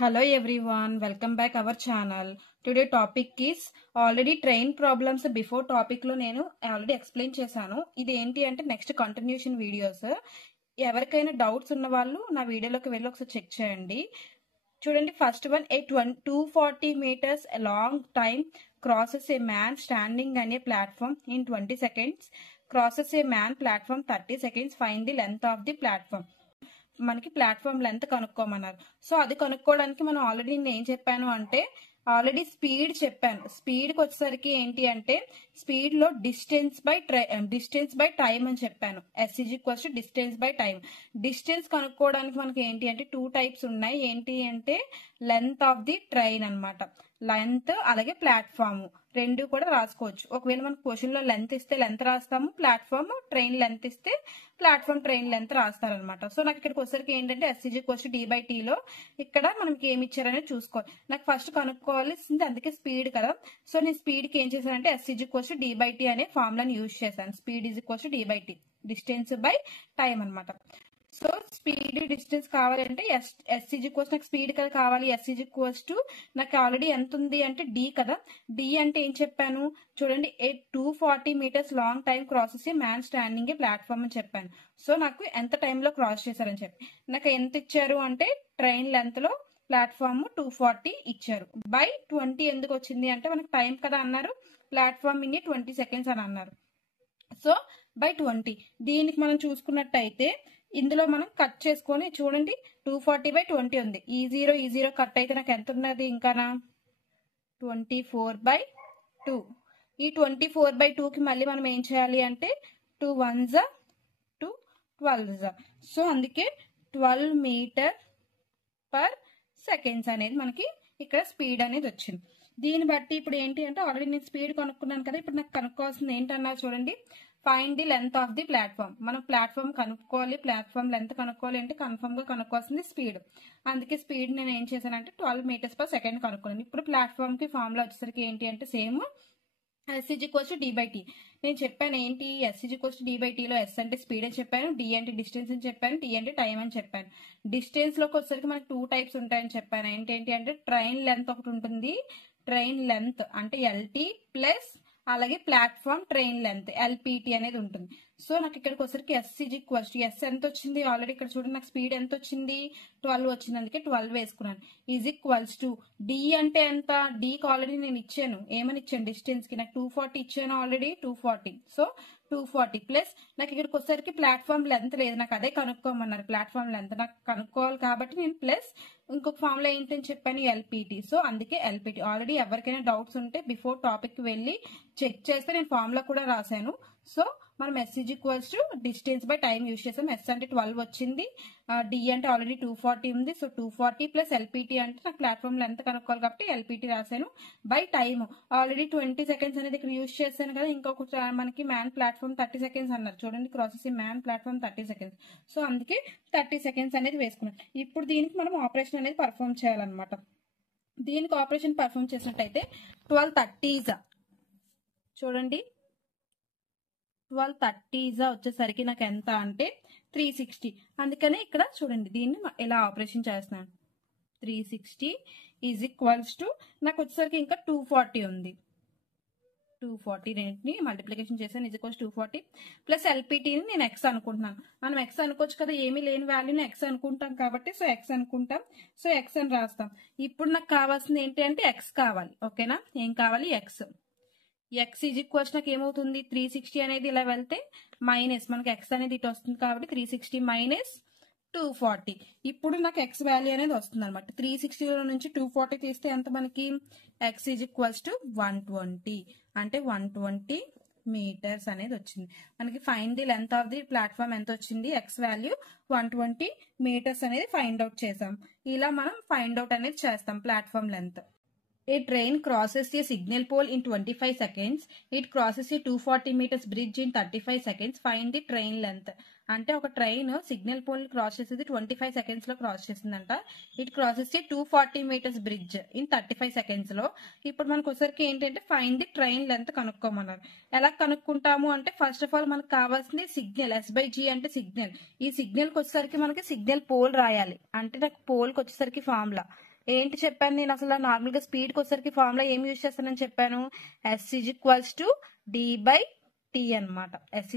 Hello everyone, welcome back our channel. Today topic is already train problems before topic లో నేను already explain చేశాను. ఇది ఏంటి అంటే నెక్స్ట్ కంటిన్యూషన్ వీడియోస్. ఎవరికైనా డౌట్స్ ఉన్న వాళ్ళు నా వీడియోలోకి వెళ్ళి ఒకసారి చెక్ చేయండి. చూడండి, first one, A 240 meters a long time crosses a man standing on a platform in 20 seconds, crosses a man platform 30 seconds, find the length of the platform. మనకి ప్లాట్ఫామ్ లెంత్ కనుక్కోమన్నారు. సో అది కనుక్కోవడానికి మనం already నేను ఏం చెప్పాను అంటే already speed చెప్పాను. స్పీడ్కి వచ్చేసరికి ఏంటి అంటే స్పీడ్ లో డిస్టెన్స్ బై టైం అని చెప్పాను. S distance by time. Distance కనుక్కోవడానికి మనకి ఏంటి అంటే 2 types ఉన్నాయి. ఏంటి అంటే లెంత్ ఆఫ్ ది ట్రైన్ అన్నమాట. లెంత్ అలాగే ప్లాట్ఫామ్ రెండు కూడా రాసుకోవచ్చు. ఒకవేళ మనకు క్వశ్చన్ లో లెంత్ ఇస్తే లెంత్ రాస్తాము, ప్లాట్ఫామ్ ట్రైన్ లెంత్ ఇస్తే ప్లాట్ఫామ్ ట్రైన్ లెంత్ రాస్తారనమాట. సో నాకు ఇక్కడికి వచ్చరికి ఏంటంటే S/D/T లో ఇక్కడ మనకి ఏమి ఇచ్చారనేది చూసుకోవాలి. నాకు ఫస్ట్ కనుక్కోవాల్సింది అందుకే స్పీడ్ కదా. సో నేను స్పీడ్ కి ఏం చేశానంటే S/D/T అనే ఫార్ములాని యూజ్ చేశాను. Speed D/T, distance by time అనమాట. సో స్పీడ్ డిస్టెన్స్ కావాలంటే నాకు స్పీడ్ కదా కావాలి. నాకు ఆల్రెడీ ఎంత ఉంది అంటే D కదా. D అంటే ఏం చెప్పాను చూడండి, 240 meters లాంగ్ టైం క్రాసెస్ ఏ మ్యాన్ స్టాండింగ్ ఏ ప్లాట్ఫామ్ అని చెప్పాను. సో నాకు ఎంత టైంలో క్రాస్ చేశారని చెప్పి నాకు ఎంత ఇచ్చారు అంటే ట్రైన్ లెంత్ లో ప్లాట్ఫామ్ 240 ఇచ్చారు. బై 20 ఎందుకు వచ్చింది అంటే మనకు టైం కదా అన్నారు, ప్లాట్ఫామ్ ఇన్ని 20 seconds అని అన్నారు. సో బై 20 దీనికి మనం చూసుకున్నట్టయితే ఇందులో మనం కట్ చేసుకొని చూడండి 240/20 ఉంది. ఈ జీరో కట్ అయితే నాకు ఎంత ఉన్నది ఇంకా 24/2. ఈ 24/2 కి మళ్ళీ మనం ఏం చేయాలి అంటే 2 1s 2 12s. సో అందుకే 12 meter/seconds అనేది మనకి ఇక్కడ స్పీడ్ అనేది వచ్చింది. దీన్ని బట్టి ఇప్పుడు ఏంటి అంటే ఆల్రెడీ నేను స్పీడ్ కనుక్కున్నాను కదా. ఇప్పుడు నాకు కనుక్కోవాల్సింది ఏంటన్నా చూడండి, find the length of the platform. మనం ప్లాట్ఫామ్ కనుక్కోవాలి, ప్లాట్ఫామ్ లెంత్ కనుక్కోవాలి అంటే కన్ఫర్మ్ గా కనుక్కోవాల్సింది స్పీడ్. అందుకే స్పీడ్ నేను ఏం చేశానంటే 12 meters/second కనుక్కున్నాను. ఇప్పుడు ప్లాట్ఫామ్ కి ఫార్ములా వచ్చేసరికి ఏంటి అంటే సేమ్ S/D/T. నేను చెప్పాను ఏంటి S/D/T లో S అంటే స్పీడ్ అని చెప్పాను, D అంటే డిస్టెన్స్ అని చెప్పాను, T అంటే టైం అని చెప్పాను. డిస్టెన్స్ లోకి వచ్చేసరికి మనకి 2 types ఉంటాయని చెప్పాను. ఏంటి అంటే ట్రైన్ లెంత్ ఒకటి ఉంటుంది. ట్రైన్ లెంత్ అంటే LT ప్లస్ అలాగే ప్లాట్ఫామ్ ట్రైన్ లెంత్ LPT అనేది ఉంటుంది. సో నాకు ఇక్కడికి వచ్చరికి S ఎంత వచ్చింది ఆల్రెడీ ఇక్కడ చూడండి, నాకు స్పీడ్ ఎంత వచ్చింది 12 వచ్చింది. అందుకే 12 వేసుకున్నాను. D అంటే ఎంత, Dకి ఆల్రెడీ నేను ఇచ్చాను. ఏమని ఇచ్చాను డిస్టెన్స్ కి నాకు 240 ఇచ్చాను ఆల్రెడీ 240. సో 240 ప్లస్ నాకు ఇక్కడికి వచ్చరికి ప్లాట్ఫామ్ లెంత్ లేదు, నాకు అదే కనుక్కోమన్నారు. ప్లాట్ఫామ్ లెంత్ నాకు కనుక్కోవాలి కాబట్టి నేను ప్లస్ ఇంకొక ఫార్ములా ఏంటని చెప్పాను LPT. సో అందుకే LPT. ఆల్రెడీ ఎవరికైనా డౌట్స్ ఉంటే బిఫోర్ టాపిక్ వెళ్ళి చెక్ చేస్తే నేను ఫార్ములా కూడా రాశాను. సో మనం డిస్టెన్స్ బై టైం యూజ్ చేసాం. S అంటే 12 వచ్చింది, D అంటే ఆల్రెడీ 240 ఉంది. సో 240 ప్లస్ LPT అంటే నాకు ప్లాట్ఫామ్ లెంత్ కనుక్కోవాలి కాబట్టి LPT రాశాను. బై టైమ్ ఆల్రెడీ 20 seconds అనేది ఇక్కడ యూజ్ చేశాను కదా. ఇంకొక మనకి మ్యాన్ ప్లాట్ఫామ్ 30 seconds అన్నారు చూడండి, crosses man platform 30 seconds. So అందుకే 30 seconds అనేది వేసుకున్నాం. ఇప్పుడు దీనికి మనం ఆపరేషన్ అనేది పర్ఫామ్ చేయాలన్నమాట. దీనికి ఆపరేషన్ పర్ఫామ్ చేసినట్టయితే 1230s చూడండి, 1230s వచ్చేసరికి నాకు ఎంత అంటే 360. అందుకనే ఇక్కడ చూడండి దీన్ని ఎలా ఆపరేషన్ చేస్తున్నాను. 360 ఈజ్ ఈక్వల్స్ టు నాకు వచ్చేసరికి ఇంకా 240 ఉంది. 240 రెండింటిని మల్టిప్లికేషన్ చేశాను. ఈజ్ ఈక్వల్స్ 240 ప్లస్ LPTని నేను X అనుకుంటున్నాను. మనం X అనుకోవచ్చు కదా, ఏమీ లేని వాల్యూని X అనుకుంటాం కాబట్టి సో X అనుకుంటాం. సో X అని రాస్తాం. ఇప్పుడు నాకు కావాల్సింది ఏంటి అంటే X కావాలి. ఓకేనా, ఏం కావాలి X ఈజ్ ఈక్వల్స్ నాకు ఏమవుతుంది 360 అనేది ఇలా వెళ్తే మైనస్ మనకి X అనేది ఇటు వస్తుంది కాబట్టి 360 మైనస్ 240. ఇప్పుడు నాకు X వాల్యూ అనేది వస్తుంది అనమాట. 360 నుంచి 240 తీస్తే ఎంత మనకి X ఈజ్ ఈక్వల్స్ టు 120 అంటే 120 meters అనేది వచ్చింది. మనకి find the length of the platform ఎంత వచ్చింది, X వాల్యూ 120 meters అనేది ఫైండ్ అవుట్ చేసాం. ఇలా మనం ఫైండ్ అవుట్ అనేది చేస్తాం platform length. A train crosses a signal pole in 25 seconds. It crosses a 240 meters bridge in 35 seconds. Find the train length. అంటే ఒక ట్రైన్ సిగ్నల్ పోల్ క్రాస్ చేసేది 25 seconds లో క్రాస్ చేసిందంట. It crosses A 240 meters bridge in 35 seconds లో. ఇప్పుడు మనకు ఒకసారికి ఏంటంటే ఫైండ్ ది ట్రైన్ లెంత్ కనుక్కోమన్నారు. ఎలా కనుక్కుంటాము అంటే ఫస్ట్ ఆఫ్ ఆల్ మనకు కావాల్సింది సిగ్నల్. S/G అంటే సిగ్నల్. ఈ సిగ్నల్ కి వచ్చేసరికి మనకి సిగ్నల్ పోల్ రాయాలి. అంటే నాకు పోల్ కి వచ్చేసరికి ఫార్ములా ఏంటి చెప్పాను నేను అసలు నార్మల్గా స్పీడ్కి వచ్చేసరికి ఫార్ములా ఏం యూజ్ చేస్తానని చెప్పాను, S = D/T అనమాట. S =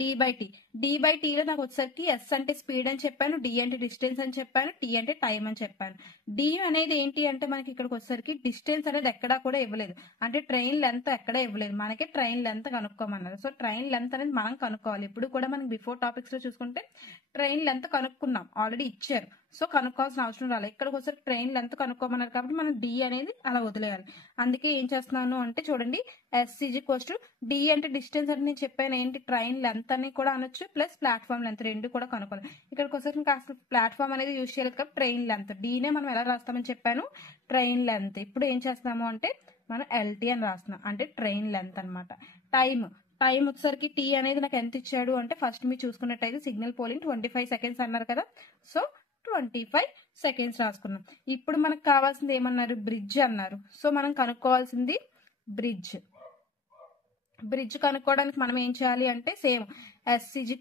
D/T. D/Tలో నాకు వచ్చేసరికి S అంటే స్పీడ్ అని చెప్పాను, D అంటే డిస్టెన్స్ అని చెప్పాను, T అంటే టైం అని చెప్పాను. D అనేది ఏంటి అంటే మనకి ఇక్కడికి వచ్చేసరికి డిస్టెన్స్ అనేది ఎక్కడా కూడా ఇవ్వలేదు, అంటే ట్రైన్ లెంత్ ఎక్కడా ఇవ్వలేదు, మనకి ట్రైన్ లెంత్ కనుక్కోమన్నారు. సో ట్రైన్ లెంత్ అనేది మనం కనుక్కోవాలి. ఇప్పుడు కూడా మనకి బిఫోర్ టాపిక్స్ లో చూసుకుంటే ట్రైన్ లెంత్ కనుక్కున్నాం, ఆల్రెడీ ఇచ్చారు. సో కనుక్కోవాల్సిన అవసరం రాలేదు. ఇక్కడికి వచ్చేసరికి ట్రైన్ లెంత్ కనుక్కోమన్నారు కాబట్టి మనం D అనేది అలా వదిలేయాలి. అందుకే ఏం చేస్తున్నాను అంటే చూడండి, S = D అంటే డిస్టెన్స్ అని నేను చెప్పాను, ఏంటి ట్రైన్ లెంత్ అని కూడా అనొచ్చు, ప్లస్ ప్లాట్ఫామ్ లెంత్, రెండు కూడా కనుక్కోవాలి. ఇక్కడికి వచ్చేసరికి కాస్త ప్లాట్ఫామ్ అనేది యూజ్ చేయలేదు కాబట్టి ట్రైన్ లెంత్, డీనే మనం ఎలా రాస్తామని చెప్పాను, ట్రైన్ లెంత్. ఇప్పుడు ఏం చేస్తున్నాము అంటే మనం LT అని రాస్తున్నాం, అంటే ట్రైన్ లెంత్ అనమాట. టైం వచ్చేసరికి T అనేది నాకు ఎంత ఇచ్చాడు అంటే ఫస్ట్ మీరు చూసుకున్నట్టయితే సిగ్నల్ పోలింగ్ 25 సెకండ్స్ అన్నారు కదా, సో 25 సెకండ్స్ రాసుకున్నాం. ఇప్పుడు మనకు కావాల్సింది ఏమన్నారు, బ్రిడ్జ్ అన్నారు. సో మనం కనుక్కోవాల్సింది బ్రిడ్జ్ కనుక్కోవడానికి మనం ఏం చేయాలి అంటే సేమ్ S =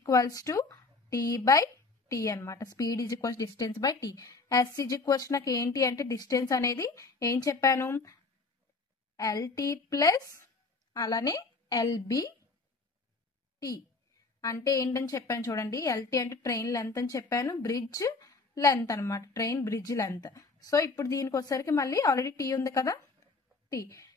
D/T అనమాట. Speed distance by T. S = నాకు ఏంటి అంటే డిస్టెన్స్ అనేది ఏం చెప్పాను, LT ప్లస్ అలానే LBT అంటే ఏంటని చెప్పాను చూడండి. LT అంటే ట్రైన్ లెంత్ అని చెప్పాను, బ్రిడ్జ్ లెంత్ అనమాట, ట్రైన్ బ్రిడ్జ్ లెంత్. సో ఇప్పుడు దీనికి వచ్చేసరికి మళ్ళీ ఆల్రెడీ T ఉంది కదా, T.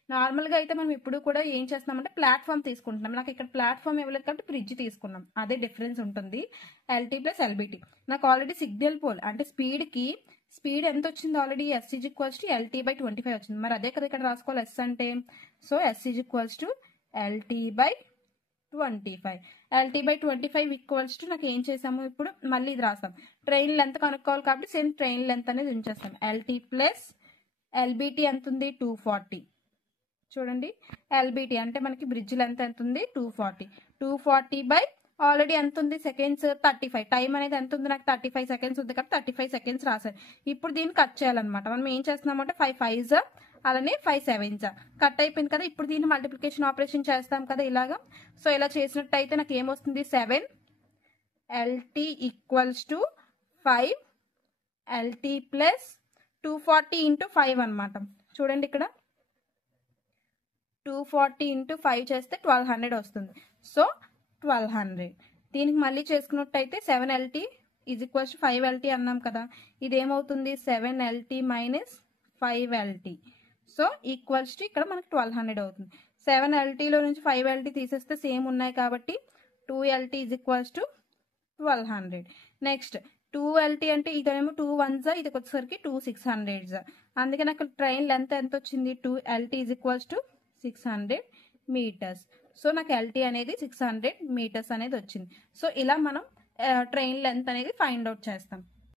నార్మల్గా అయితే మనం ఇప్పుడు కూడా ఏం చేస్తున్నామంటే ప్లాట్ఫామ్ తీసుకుంటున్నాం. నాకు ఇక్కడ ప్లాట్ఫామ్ ఇవ్వలేదు కాబట్టి బ్రిడ్జ్ తీసుకున్నాం, అదే డిఫరెన్స్ ఉంటుంది. LT plus LBT. నాకు ఆల్రెడీ సిగ్నల్ పోల్ అంటే స్పీడ్ ఎంత వచ్చింది, ఆల్రెడీ S = LT/25 వచ్చింది. మరి అదే కదా ఇక్కడ రాసుకోవాలి S అంటే. So S = LT/25. LT/25 నాకు ఏం చేసాము, ఇప్పుడు మళ్ళీ ఇది రాస్తాం. ట్రైన్ లెంత్ కనుక్కోవాలి కాబట్టి సేమ్ ట్రైన్ లెంత్ అనేది ఉంచేస్తాం. LT ప్లస్ LBT ఎంత ఉంది, 240. చూడండి, LBT అంటే మనకి బ్రిడ్జ్ లెంత్ ఎంత ఉంది, 240 ఆల్రెడీ ఎంత ఉంది సెకండ్స్, 35. టైం అనేది ఎంత ఉంది, నాకు 35 సెకండ్స్ ఉంది కాబట్టి 35 సెకండ్స్ రాశాను. ఇప్పుడు దీన్ని కట్ చేయాలన్నమాట. మనం ఏం చేస్తున్నామంటే 5 5s అలానే 5 7s కట్ అయిపోయింది కదా. ఇప్పుడు దీన్ని మల్టిప్లికేషన్ ఆపరేషన్ చేస్తాం కదా ఇలాగా. సో ఇలా చేసినట్టయితే నాకు ఏమొస్తుంది, 7 LT = 5 LT ప్లస్ 240 × 5 అనమాట. చూడండి ఇక్కడ 240 × 5 చేస్తే 1200 వస్తుంది. సో 1200. దీనికి మళ్ళీ చేసుకున్నట్టయితే 7LT = 5LT అన్నాం కదా, ఇదేమవుతుంది 7LT - 5LT. సో ఇక్కడ మనకి 1200 అవుతుంది. 7LTలో నుంచి 5LT తీసేస్తే సేమ్ ఉన్నాయి కాబట్టి 2LT = 1200. నెక్స్ట్ 2LT అంటే ఇదేమో 2 1s, ఇది వచ్చేసరికి 2 600s. అందుకే నాకు ట్రైన్ లెంత్ ఎంత వచ్చింది, 2LT = 600 మీటర్స్. సో నాకు LT అనేది 600 మీటర్స్ అనేది వచ్చింది. సో ఇలా మనం ట్రైన్ లెంత్ అనేది ఫైండ్ అవుట్ చేస్తాం.